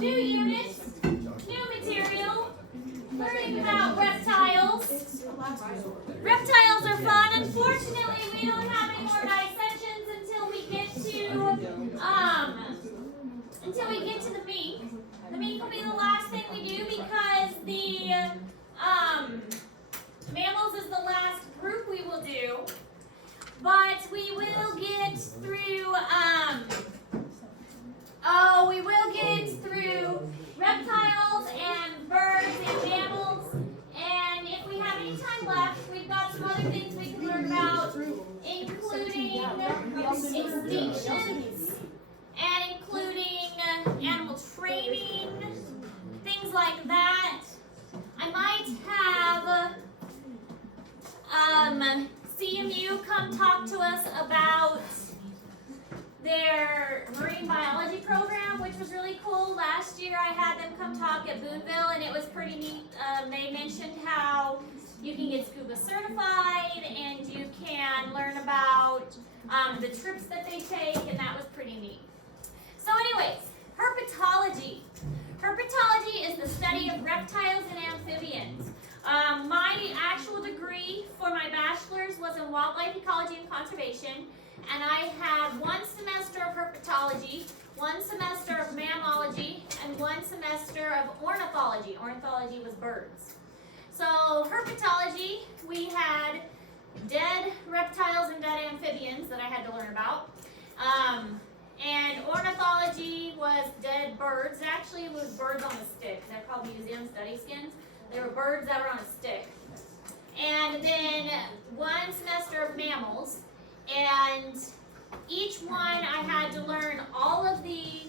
new unit, new material, learning about reptiles. Reptiles are fun. Unfortunately, we don't have any more dissections until we get to the meat. The meat will be the last thing we do because the mammals is the last group we will do. But we will get through reptiles and birds and mammals. And if we have any time left, we've got some other things we can learn about, including extinctions and including animal training, things like that. I might have CMU come talk to us about their marine biology program, which was really cool. Last year I had them come talk at Boonville, and it was pretty neat. They mentioned how you can get scuba certified and you can learn about the trips that they take, and that was pretty neat. So anyways, herpetology. Herpetology is the study of reptiles and amphibians. My actual degree for my bachelor's was in wildlife ecology and conservation, and I had 1 semester of herpetology, 1 semester of mammalogy, and 1 semester of ornithology. Ornithology was birds. So herpetology, we had dead reptiles and dead amphibians that I had to learn about. And ornithology was dead birds. Actually, it was birds on a stick. They're called museum study skins. They were birds that were on a stick. And then 1 semester of mammals. And each one I had to learn all of the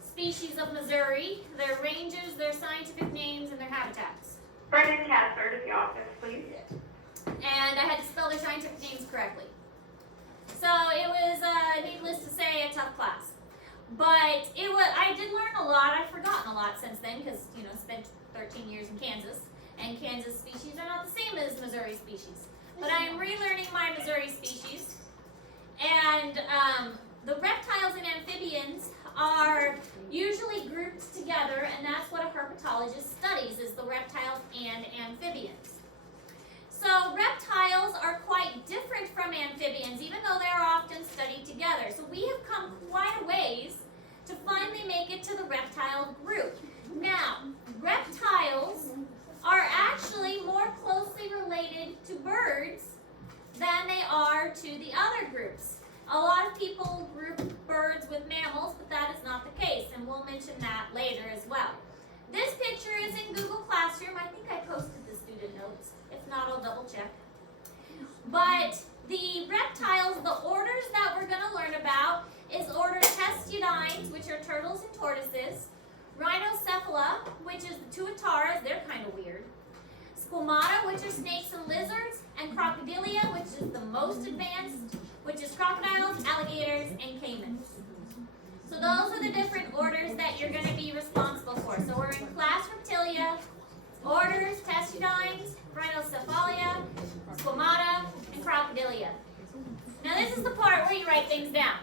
species of Missouri, their ranges, their scientific names, and their habitats. Brendan Cassard at the office, please. And I had to spell their scientific names correctly. So it was, needless to say, a tough class. But I did learn a lot. I've forgotten a lot since then because, spent 13 years in Kansas. And Kansas species are not the same as Missouri species. But I am relearning my Missouri species. And the reptiles and amphibians are usually grouped together, and that's what a herpetologist studies, is the reptiles and amphibians. So reptiles are quite different from amphibians, even though they're often studied together. So we have come quite a ways to finally make it to the reptile group. Now, reptiles are actually more closely related to birds than they are to the other groups. A lot of people group birds with mammals, but that is not the case, and we'll mention that later as well. This picture is in Google Classroom. I think I posted the student notes. If not, I'll double check. But the reptiles, the orders that we're going to learn about is order Testudines, which are turtles and tortoises, Rhinocephala, which is the Tuataras, they're kind of weird, Squamata, which are snakes and lizards, and Crocodilia, which is the most advanced, which is crocodiles, alligators, and caimans. So those are the different orders that you're going to be responsible for. So we're in class Reptilia, orders Testudines, Rhinocephalia, Squamata, and Crocodilia. Now this is the part where you write things down.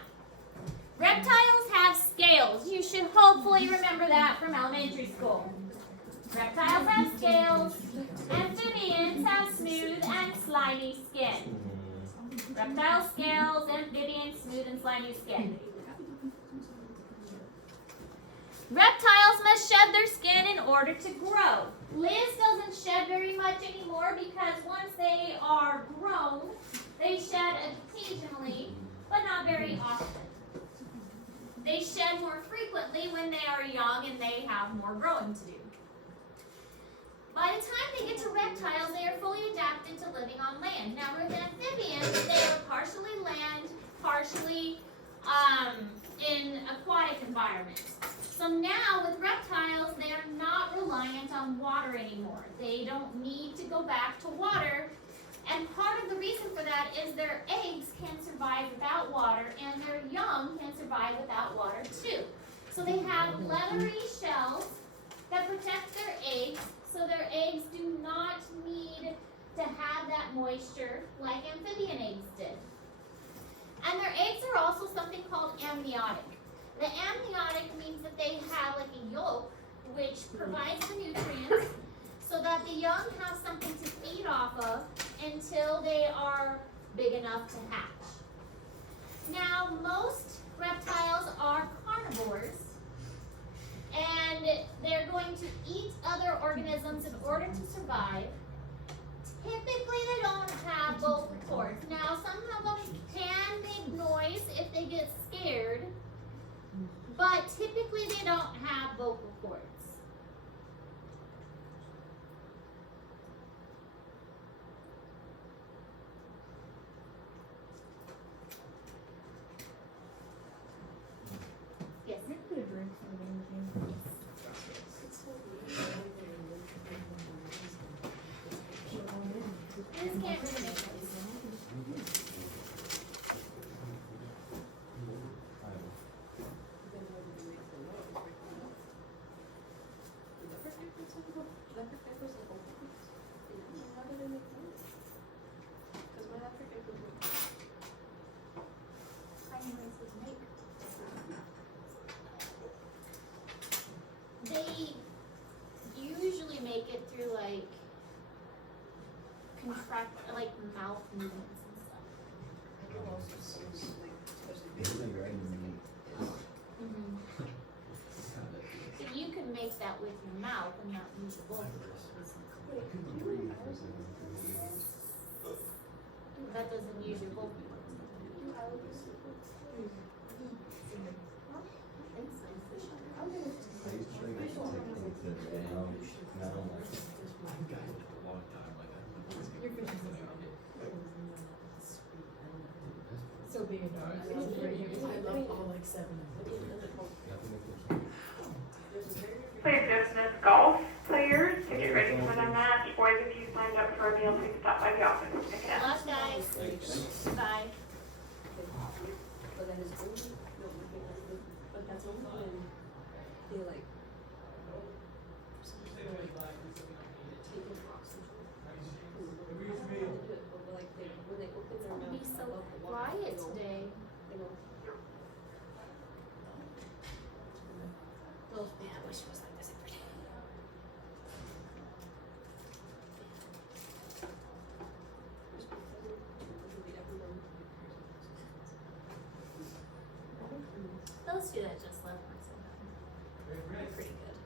Reptiles have scales. You should hopefully remember that from elementary school. Reptiles have scales. Amphibians have smooth and slimy skin. Reptile scales, amphibians, smooth and slimy skin. Reptiles must shed their skin in order to grow. Liz doesn't shed very much anymore because once they are grown, they shed occasionally, but not very often. They shed more frequently when they are young and they have more growing to do. By the time they get to reptiles, they are fully adapted to living on land. Now with amphibians, they are partially land, partially in aquatic environments. So now with reptiles, they are not reliant on water anymore. They don't need to go back to water. And part of the reason for that is their eggs can survive without water, and their young can survive without water too. So they have leathery shells that protect their eggs, so their eggs do not need to have that moisture like amphibian eggs did. And their eggs are also something called amniotic. The amniotic means that they have like a yolk provides the nutrients so that the young have something to feed off of until they are big enough to hatch. Now, most reptiles are carnivores, and they're going to eat other organisms in order to survive. Typically, they don't have vocal cords. Now, some of them can make noise if they get scared, but typically they don't have vocal cords. Yes. This can't really make noise. They usually make it through like mouth movements and stuff. So you can make that with your mouth and not use your vocal cords. That doesn't use your vocal cords. So being a dog, I love all like 7 of them. Please dismiss golf players to get ready for the match. Boys, if you signed up for a meal, please stop by the office and pick it up. Love, guys. Bye. But that's only when they like taking oxygen. But like when they open their mouth, Be so quiet today. Oh man, I wish it was like this every day. Those two that just left were so they're pretty good.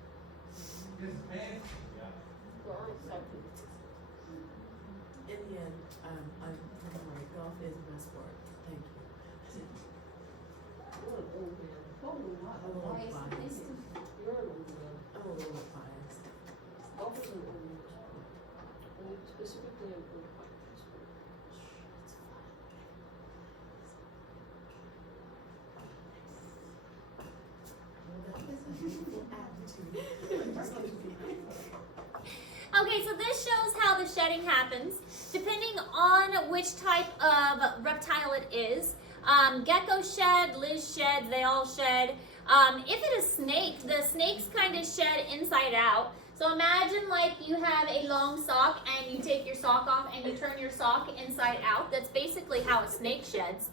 In the end, I'm right. Golf is my sport. Thank you. You're an old man. I'm a little biased. You're an old man. I'm a little biased. Golf is an old man sport. And specifically an old biker sport. Okay, so this shows how the shedding happens. Depending on which type of reptile it is, gecko shed, Liz sheds, they all shed. If it is snake, the snakes kind of shed inside out. So imagine like you have a long sock and you take your sock off and you turn your sock inside out. That's basically how a snake sheds.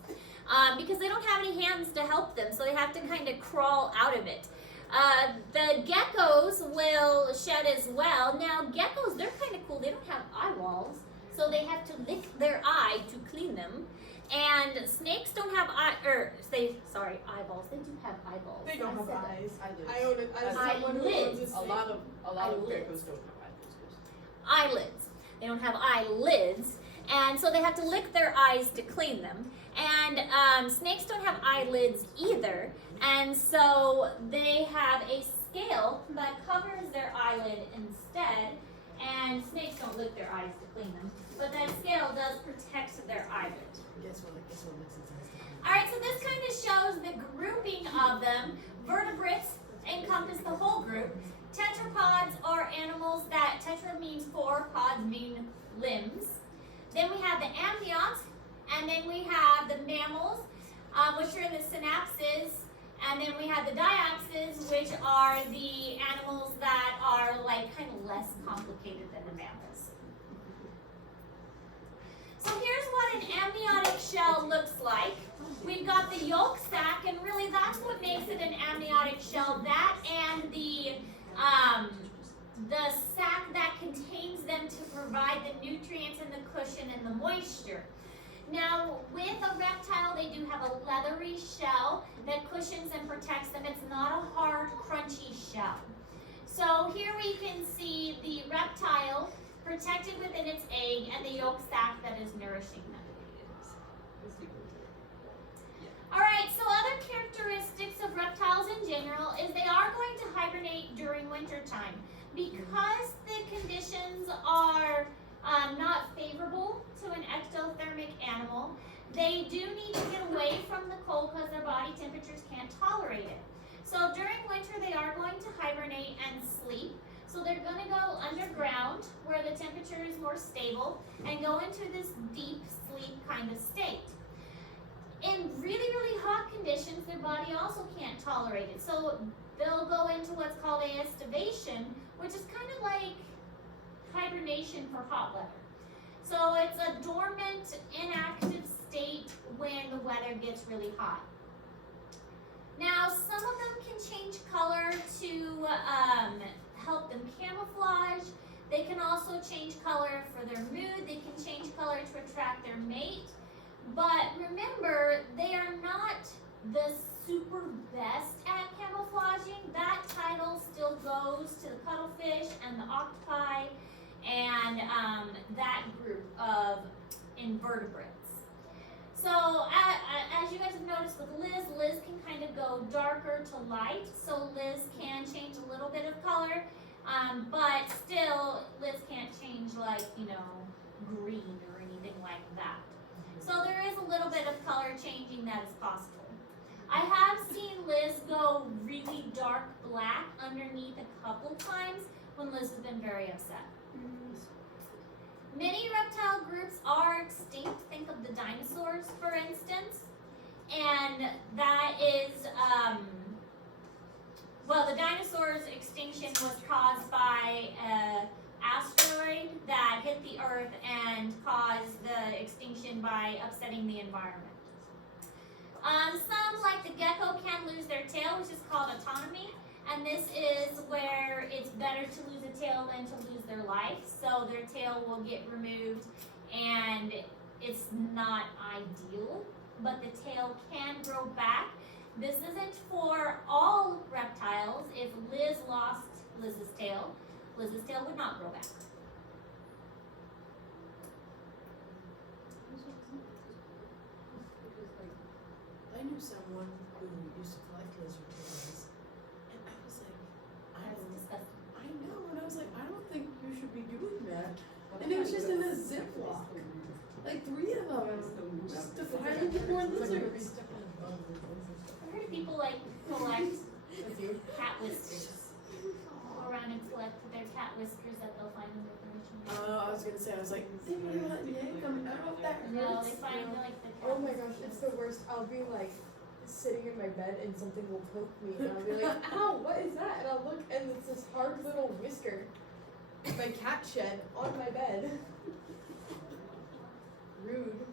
Because they don't have any hands to help them, so they have to kind of crawl out of it. The geckos will shed as well. Now geckos, they're kind of cool. They don't have eyeballs, so they have to lick their eye to clean them. And snakes don't have eyeballs. They do have eyeballs. They don't have eyes. Eyelids. A lot of Eyelids. geckos don't have eyelids. Eyelids. They don't have eyelids, and so they have to lick their eyes to clean them. And snakes don't have eyelids either, and so they have a scale that covers their eyelid instead. And snakes don't lick their eyes to clean them, but that scale does protect their eyelid. Guess what makes sense? All right, so this kind of shows the grouping of them. Vertebrates encompass the whole group. Tetrapods are animals that, tetra means 4, pods mean limbs. Then we have the amniotes, and then we have the mammals, which are in the synapses, and then we have the diapses, which are the animals that are like kind of less complicated than the mammals. So here's what an amniotic shell looks like. We've got the yolk sac, and really that's what makes it an amniotic shell. That and the the sac that contains them to provide the nutrients and the cushion and the moisture. Now, with a reptile, they do have a leathery shell that cushions and protects them. It's not a hard, crunchy shell. So here we can see the reptile protected within its egg and the yolk sac that is nourishing them. Alright, so other characteristics of reptiles in general is they are going to hibernate during winter time. Because the conditions are not favorable to an ectothermic animal, they do need to get away from the cold because their body temperatures can't tolerate it. So during winter they are going to hibernate and sleep. So they're going to go underground where the temperature is more stable and go into this deep sleep kind of state. In really, really hot conditions, their body also can't tolerate it. So they'll go into what's called aestivation, which is kind of like hibernation for hot weather. So it's a dormant, inactive state when the weather gets really hot. Now, some of them can change color to help them camouflage. They can also change color for their mood. They can change color to attract their mate. But remember, they are not the super best at camouflaging. That title still goes to the cuttlefish and the octopi and that group of invertebrates. So as you guys have noticed with Liz can kind of go darker to light. So Liz can change a little bit of color, but still Liz can't change like, green or anything like that. So there is a little bit of color changing that is possible. I have seen Liz go really dark black underneath a couple times when Liz has been very upset. Many reptile groups are extinct. Think of the dinosaurs, for instance. And that is, the dinosaurs' extinction was caused by an asteroid that hit the Earth and caused the extinction by upsetting the environment. Some, like the gecko, can lose their tail, which is called autonomy. And this is where it's better to lose a tail than to lose their life. So their tail will get removed and it's not ideal, but the tail can grow back. This isn't for all reptiles. If Liz lost Liz's tail would not grow back. I knew someone who used to collect lizard tails, and I was like, I know, and I was like, I don't think you should be doing that. And it was just in a Ziploc, like 3 of them, just to find more lizards. I heard people collect cat whiskers. Go around and collect their cat whiskers that they'll find in their furniture. I was gonna say, I was like, they might not yank them out that No, hurts. they find the cat Oh my gosh, whiskers. it's the worst. I'll be like sitting in my bed and something will poke me and I'll be like, ow, what is that? And I'll look and it's this hard little whisker. My cat shed on my bed. Rude.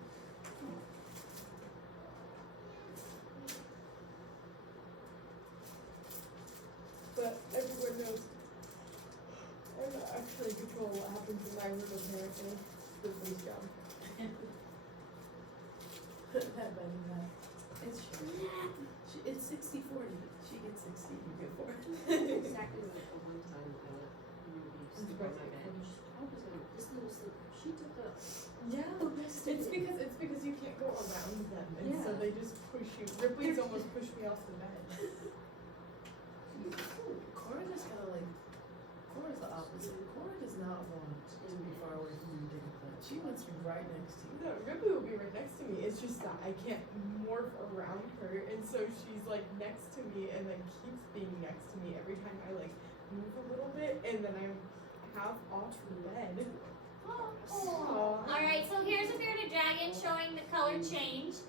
But everyone knows I'm not actually control what happens in my room apparently. The police job. That buddy, that. It's it's 60-40. She gets 60, you get 40. Exactly like the one time we sleep on my bed. I was like, this little sleep. She took a Yeah, it's because you can't go around them, and so Yeah. they just push you. Ripley's almost pushed me off the bed. Cora just gotta Cora's the opposite. Cora does not want to be far away from you, Digga. She wants to be right next to you. No, Ripley will be right next to me. It's just that I can't morph around her, and so she's like next to me, and then keeps being next to me every time I move a little bit, and then I'm half off the bed. Aww. Alright, so here's a bearded dragon showing the color change.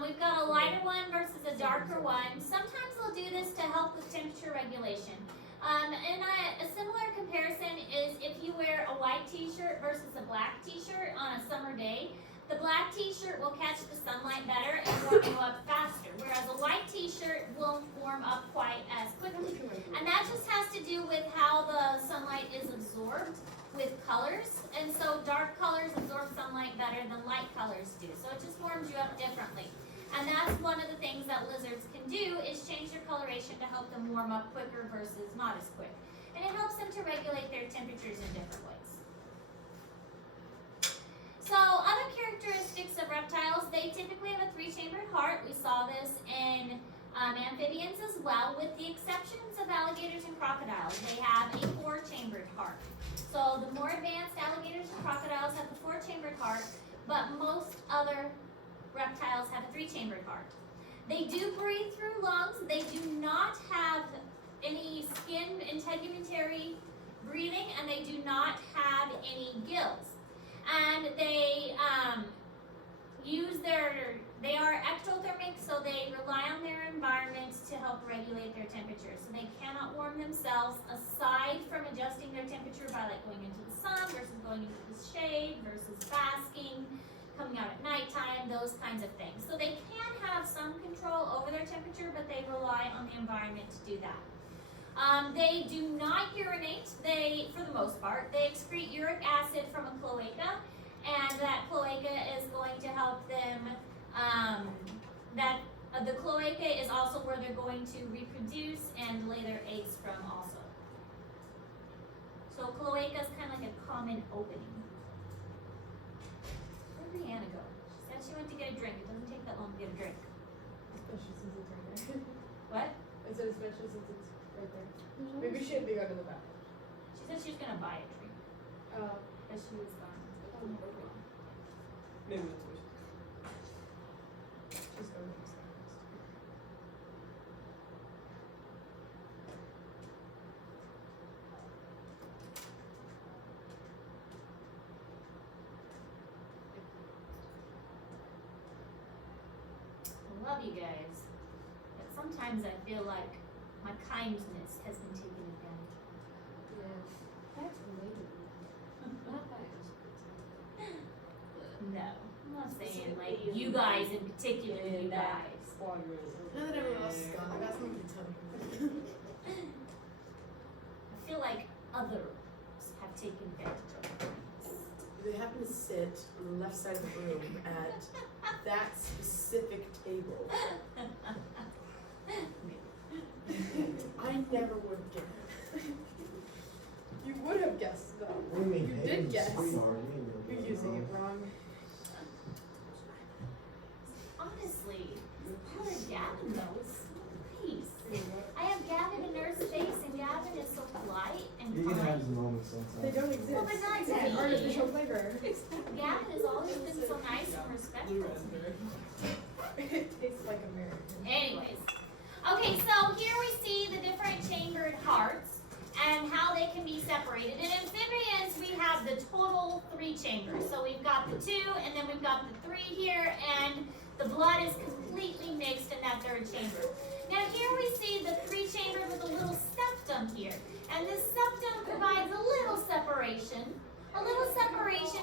We've got a lighter one versus a darker one. Sometimes they'll do this to help with temperature regulation. And a similar comparison is if you wear a white t-shirt versus a black t-shirt on a summer day. The black t-shirt will catch the sunlight better and warm you up faster, whereas a white t-shirt won't warm up quite as quickly. And that just has to do with how the sunlight is absorbed with colors, and so dark colors absorb sunlight better than light colors do. So it just warms you up differently. And that's one of the things that lizards can do is change their coloration to help them warm up quicker versus not as quick. And it helps them to regulate their temperatures in different ways. So other characteristics of reptiles, they typically have a 3-chambered heart. We saw this in amphibians as well, with the exceptions of alligators and crocodiles. They have a 4-chambered heart. So the more advanced alligators and crocodiles have the 4-chambered heart, but most other reptiles have a 3-chambered heart. They do breathe through lungs. They do not have any skin integumentary breathing, and they do not have any gills. And they they are ectothermic, so they rely on their environment to help regulate their temperature. So they cannot warm themselves aside from adjusting their temperature by like going into the sun versus going into the shade versus basking, coming out at nighttime, those kinds of things. So they can have some control over their temperature, but they rely on the environment to do that. They do not urinate, for the most part. They excrete uric acid from a cloaca, and that cloaca is going to help them, the cloaca is also where they're going to reproduce and lay their eggs from also. So cloaca is kind of like a common opening. Where'd Brianna go? She said she went to get a drink. It doesn't take that long to get a drink. Especially since it's right there. What? I said especially since it's right there. Maybe she had to go to the bathroom. She said she was gonna buy a drink, but she was gone. Maybe that's what she's going to Starbucks. I love you guys, but sometimes I feel like my kindness has been taken advantage of. Yeah. That's relatable. Not by us. No, I'm not saying like you guys in particular, you guys. Now that everyone else is gone, I got something to tell you. I feel like others have taken advantage of things. They happen to sit on the left side of the room at that specific table. I never would have guessed. You would have guessed though. What do you mean? You did Hey, guess. sweetheart, You're using it wrong. Honestly, Tyler Gavin though is so nice. I have Gavin in Nurse Face, and Gavin is so polite and You're gonna have kind. some moments sometimes. They don't exist. Well, they're not It's an exactly. artificial flavor. Gavin has always been so nice and respectful to me. It tastes like American. Anyways, okay, so here we see the different chambered hearts and how they can be separated. In amphibians, we have the total 3 chambers. So we've got the 2, and then we've got the 3 here, and the blood is completely mixed in that 3rd chamber. Now here we see the 3 chamber with a little septum here, and this septum provides a little separation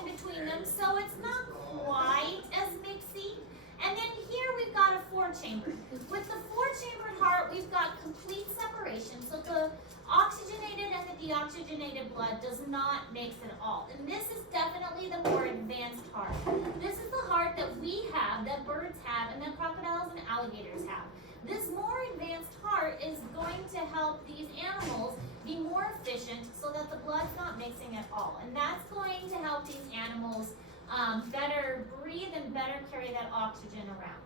between them, so it's not quite as mixy. And then here we've got a 4-chamber. With the 4-chambered heart, we've got complete separation. So the oxygenated and the deoxygenated blood does not mix at all. And this is definitely the more advanced heart. This is the heart that we have, that birds have, and that crocodiles and alligators have. This more advanced heart is going to help these animals be more efficient so that the blood's not mixing at all. And that's going to help these animals better breathe and better carry that oxygen around.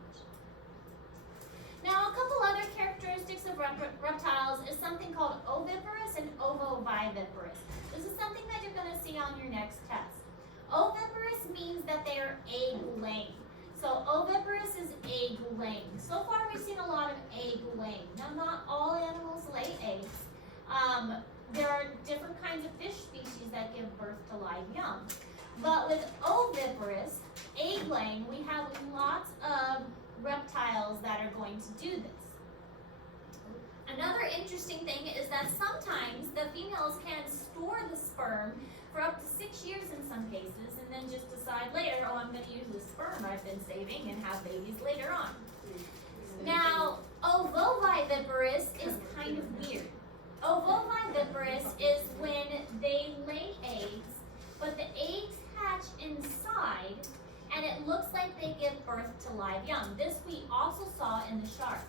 Now, a couple other characteristics of reptiles is something called oviparous and ovoviviparous. This is something that you're going to see on your next test. Oviparous means that they are egg-laying. So oviparous is egg-laying. So far, we've seen a lot of egg-laying. Now, not all animals lay eggs. There are different kinds of fish species that give birth to live young. But with oviparous, egg-laying, we have lots of reptiles that are going to do this. Another interesting thing is that sometimes the females can store the sperm for up to 6 years in some cases, and then just decide later, oh, I'm going to use the sperm I've been saving and have babies later on. Now, ovoviviparous is kind of weird. Ovoviviparous sharks.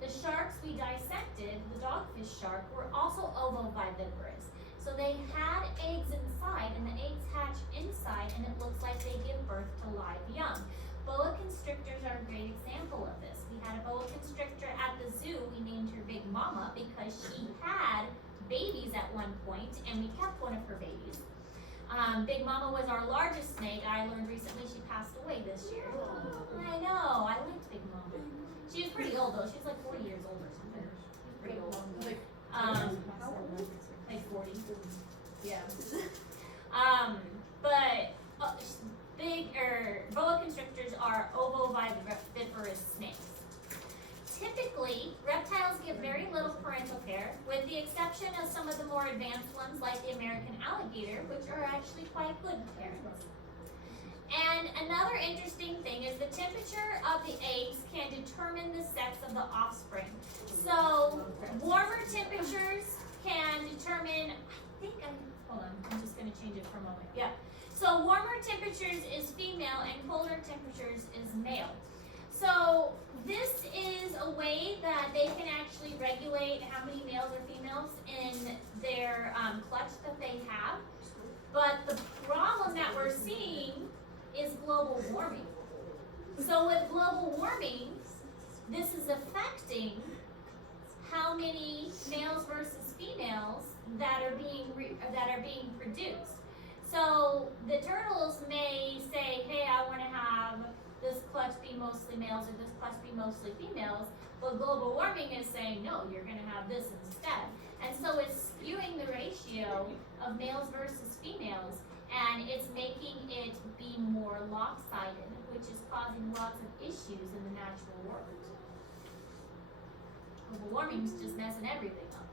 The sharks we dissected, the dogfish shark, were also ovoviviparous. So they had eggs inside, and the eggs hatch inside, and it looks like they give birth to live young. Boa constrictors are a great example of this. We had a boa constrictor at the zoo. We named her Big Mama because she had babies at one point, and we kept one of her babies. Big Mama was our largest snake. I learned recently she passed away this year. I know, I liked Big Mama. She was pretty old though. She was like 40 years old or something. She was pretty old. Like 40. Yeah. But boa constrictors are ovoviviparous snakes. Typically, reptiles get very little parental care, with the exception of some of the more advanced ones like the American alligator, which are actually quite good parents. And another interesting thing is the temperature of the eggs can determine the sex of the offspring. So, warmer temperatures can determine, hold on, I'm just going to change it for a moment. Yeah. So, warmer temperatures is female and colder temperatures is male. So, this is a way that they can actually regulate how many males or females in their clutch that they have. But the problem that we're seeing is global warming. So with global warming, this is affecting how many males versus females that are being produced. So the turtles may say, hey, I want to have this clutch be mostly males or this clutch be mostly females, but global warming is saying, no, you're going to have this instead. And so it's skewing the ratio of males versus females, and it's making it be more lopsided, which is causing lots of issues in the natural world. Global warming's just messing everything up.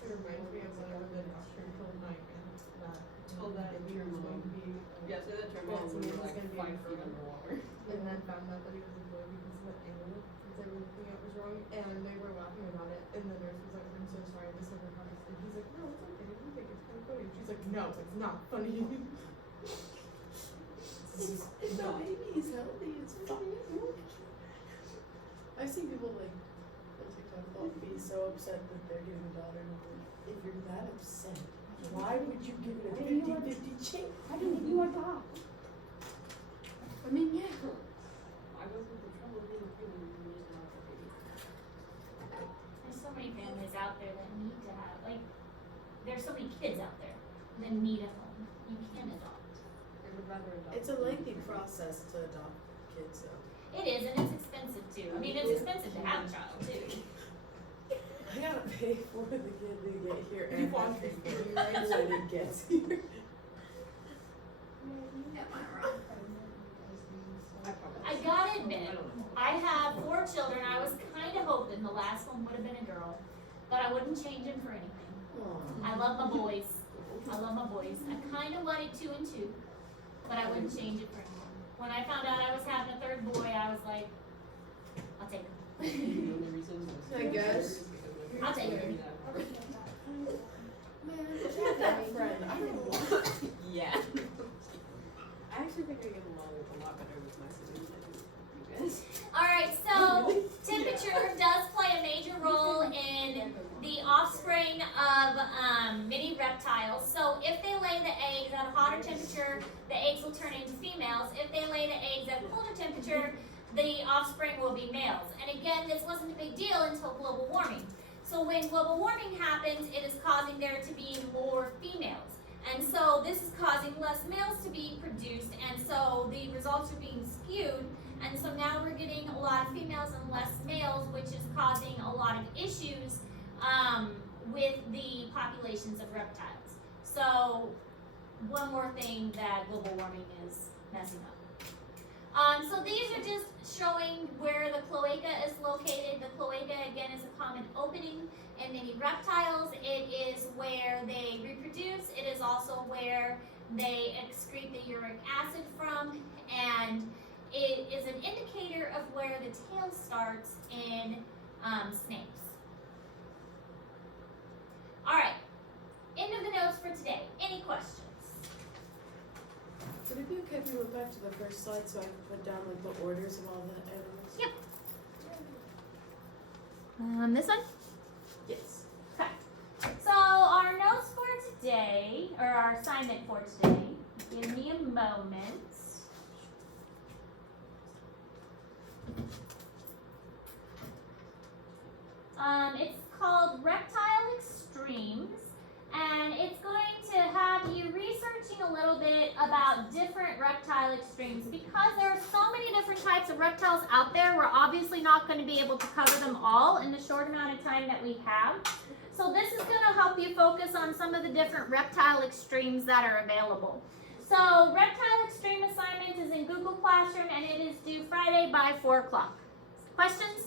It reminds me of when I was in Australia for my aunt that told that he was going to be Yeah, so that terminal That's was when it was like gonna be 5 a feet girl. underwater. and then found out that he was a boy because of the angle because everything out was wrong and they were laughing about it and the nurse was like, I'm so sorry, this never happens. And he's like, no, it's okay, I think it's kind of funny. And she's like, no, it's not funny. It's not baby, he's healthy, it's fine. I've seen people like on TikTok about be so upset that they're giving a daughter, and I'm like, if you're that upset, why would you give it a 50-50 chance? How do you adopt? I mean, yeah. I go through the trouble of being pregnant and you just adopt a baby. There's so many families out there that need to have, like, there's so many kids out there that need a home. You can adopt. I would rather adopt. It's a lengthy process to adopt kids, though. It is, and it's expensive too. I mean, it's expensive to have a child too. I gotta pay for the kid to get here You and want pay this for baby, it right? when it gets here. I gotta admit, I have 4 children. I was kind of hoping the last one would have been a girl, but I wouldn't change him for anything. I love my boys. I kind of wanted 2 and 2, but I wouldn't change it for anything. When I found out I was having a 3rd boy, I was like, I'll take him. The only reason was I guess. I'll take it. Man, I have that friend. I don't know. Yeah. I actually think I get along a lot better with my siblings than you guys. Alright, so temperature does play a major role in the offspring of many reptiles. So if they lay the eggs at a hotter temperature, the eggs will turn into females. If they lay the eggs at a colder temperature, the offspring will be males. And again, this wasn't a big deal until global warming. So when global warming happens, it is causing there to be more females. And so this is causing less males to be produced, and so the results are being skewed. And so now we're getting a lot of females and less males, which is causing a lot of issues with the populations of reptiles. So one more thing that global warming is messing up. So these are just showing where the cloaca is located. The cloaca, again, is a common opening in many reptiles. It is where they reproduce. It is also where they excrete the uric acid from, and it is an indicator of where the tail starts in snakes. All right, end of the notes for today. Any questions? Would it be okay if you went back to the first slide so I could put down like the orders of all the animals? Yep. This one? Yes. Okay. So our notes for today, or our assignment for today, give me a moment. It's called Reptile Extremes, and it's going to have you researching a little bit about different reptile extremes. Because there are so many different types of reptiles out there, we're obviously not going to be able to cover them all in the short amount of time that we have. So this is going to help you focus on some of the different reptile extremes that are available. So Reptile Extreme assignment is in Google Classroom, and it is due Friday by 4 o'clock. Questions?